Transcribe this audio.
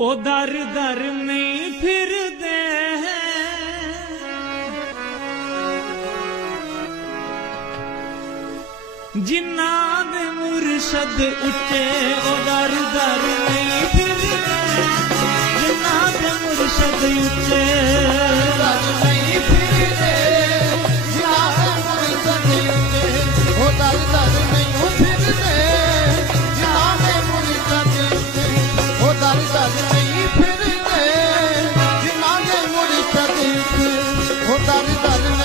ਉਹ ਦਰ ਦਰ ਨਹੀਂ ਫਿਰਦੇ। ਜਿਨ੍ਹਾਂ ਦੇ ਮੁਰਸ਼ਦ ਉੱਚੇ ਉਹ ਦਰ ਦਰ ਨਹੀਂ ਫਿਰਦੇ। ਜਿਨ੍ਹਾਂ ਦੇ ਮੁਰਸ਼ਦ ਉੱਚੇ ਦਰ ਨਹੀਂ ਫਿਰਦੇ। ਜਿਨ੍ਹਾਂ ਦੇ ਮੁਰਸ਼ਦ ਉੱਚੇ ਉਹ ਦਰ ਦਰ dali dali